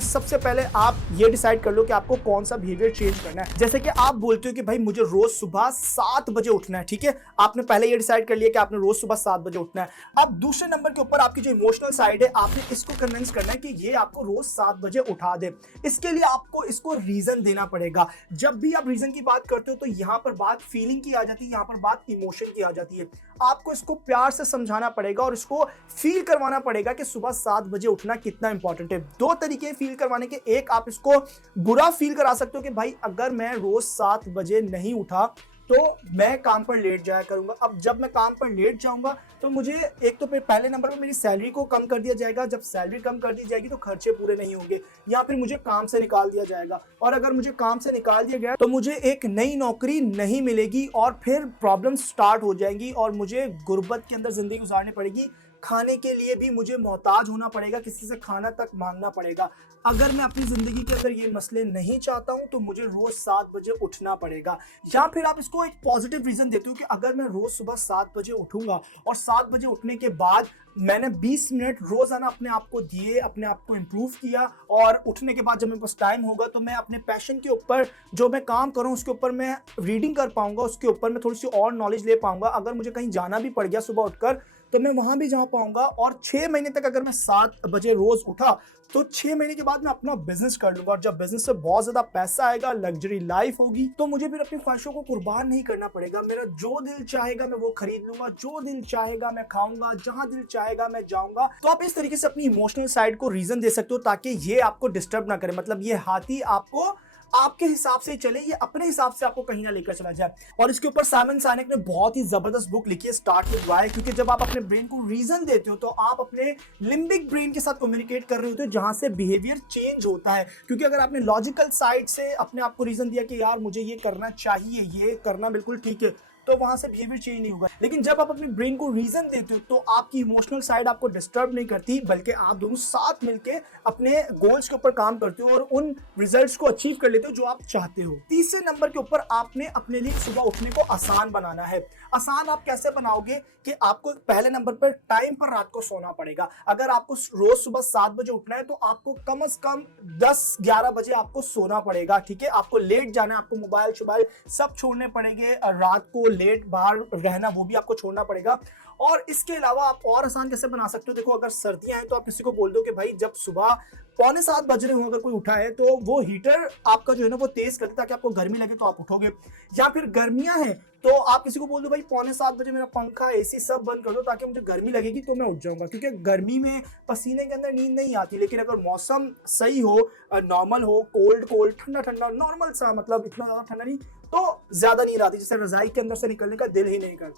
है, सबसे पहले आप ये डिसाइड कर लो कि आपको कौन सा बिहेवियर चेंज करना है। जैसे कि आप बोलते हो कि भाई मुझे रोज सुबह 7 बजे उठना है, ठीक है, आपने पहले ये डिसाइड कर लिया कि आपने रोज सुबह 7 बजे उठना है। अब दूसरे नंबर के ऊपर आपकी जो इमोशनल साइड है, आपने इसको कन्विंस करना है कि ये आपको रोज 7 बजे उठा दे। इसके लिए आपको इसको रीजन देना पड़ेगा। जब भी आप रीजन की बात करते हो तो यहां पर बात फीलिंग की आ जाती है, यहां पर बात इमोशन की आ जाती है। आपको इसको प्यार से समझाना पड़ेगा और इसको फील करवाना पड़ेगा कि सुबह 7 बजे उठना कितना इंपॉर्टेंट है। दो तरीके फील करवाने के, एक आप इसको बुरा फील करा सकते हो कि भाई अगर मैं रोज 7 बजे नहीं उठा तो मैं काम पर लेट जाया करूंगा। अब जब मैं काम पर लेट जाऊंगा तो मुझे एक तो पहले नंबर पर मेरी सैलरी को कम कर दिया जाएगा। जब सैलरी कम कर दी जाएगी तो खर्चे पूरे नहीं होंगे, या फिर मुझे काम से निकाल दिया जाएगा। और अगर मुझे काम से निकाल दिया गया तो मुझे एक नई नौकरी नहीं मिलेगी और फिर प्रॉब्लम स्टार्ट हो जाएंगी और मुझे गुर्बत के अंदर जिंदगी गुजारनी पड़ेगी। खाने के लिए भी मुझे मोहताज होना पड़ेगा, किसी से खाना तक मांगना पड़ेगा। अगर मैं अपनी जिंदगी के अंदर ये मसले नहीं चाहता हूं तो मुझे रोज 7 बजे उठना पड़ेगा। या फिर आप इसको एक पॉजिटिव रीजन देते हो कि अगर मैं रोज सुबह 7 बजे उठूंगा और 7 बजे उठने के बाद मैंने 20 मिनट रोजाना अपने आप को दिए, अपने आप को इम्प्रूव किया, और उठने के बाद जब मेरे पास टाइम होगा तो मैं अपने पैशन के ऊपर जो मैं काम करूँ उसके ऊपर मैं रीडिंग कर पाऊंगा, उसके ऊपर मैं थोड़ी सी और नॉलेज ले पाऊंगा। अगर मुझे कहीं जाना भी पड़ गया सुबह उठकर तो मैं वहां भी जा पाऊंगा। और 6 महीने तक अगर मैं 7 बजे रोज उठा तो 6 महीने के बाद मैं अपना बिजनेस कर लूंगा, और जब बिजनेस से बहुत ज्यादा पैसा आएगा, लग्जरी लाइफ होगी, तो मुझे फिर अपनी ख्वाहिशों को कुर्बान नहीं करना पड़ेगा। मेरा जो दिल चाहेगा मैं वो खरीद लूंगा, जो दिल चाहेगा मैं खाऊंगा, जहां दिल चाहेगा मैं जाऊंगा। तो आप इस तरीके से अपनी इमोशनल साइड को रीजन दे सकते हो ताकि ये आपको डिस्टर्ब ना करे। मतलब ये हाथी आपको आपके हिसाब से चले, ये अपने हिसाब से आपको कहीं ना लेकर चला जाए। और इसके ऊपर साइमन साइनेक ने बहुत ही जबरदस्त बुक लिखी है, स्टार्ट विद व्हाई। क्योंकि जब आप अपने ब्रेन को रीजन देते हो तो आप अपने लिम्बिक ब्रेन के साथ कम्युनिकेट कर रहे होते हो, जहां से बिहेवियर चेंज होता है। क्योंकि अगर आपने लॉजिकल साइड से अपने आप को रीजन दिया कि यार मुझे ये करना चाहिए, ये करना बिल्कुल ठीक है, तो वहां से बिहेवियर चेंज नहीं होगा। लेकिन जब आप अपने ब्रेन को रीजन देते हो तो आपकी इमोशनल साइड आपको डिस्टर्ब नहीं करती, बल्कि आप दोनों साथ मिलके अपने गोल्स के ऊपर काम करते हो और उन रिजल्ट्स को अचीव कर लेते हो जो आप चाहते हो। तीसरे नंबर के ऊपर आपने अपने लिए सुबह उठने को आसान बनाना है। आसान आप कैसे बनाओगे कि आपको पहले नंबर पर टाइम पर रात को सोना पड़ेगा। अगर आपको रोज सुबह 7 बजे उठना है तो आपको कम से कम 10-11 बजे आपको सोना पड़ेगा, ठीक है। आपको लेट जाना है, आपको मोबाइल शोबाइल सब छोड़ने पड़ेंगे, रात को लेट बाहर रहना वो भी आपको छोड़ना पड़ेगा। और इसके अलावा आप और आसान कैसे बना सकते हो, देखो अगर सर्दियां हैं तो आप किसी को बोल दो कि भाई जब सुबह 6:45 बज रहे हो अगर कोई उठा है तो वो हीटर आपका जो है ना वो तेज कर दे ताकि आपको गर्मी लगे तो आप उठोगे। या फिर गर्मियां हैं तो आप किसी को बोल दो भाई 6:45 बजे मेरा पंखा एसी सब बंद कर दो ताकि मुझे गर्मी लगेगी तो मैं उठ जाऊंगा। क्योंकि गर्मी में पसीने के अंदर नींद नहीं आती, लेकिन अगर मौसम सही हो, नॉर्मल हो, कोल्ड कोल्ड ठंडा ठंडा नॉर्मल सा, मतलब इतना ज्यादा ठंडा नहीं तो ज्यादा नींद आती, जैसे रजाई के अंदर से निकलने का दिल ही नहीं करता।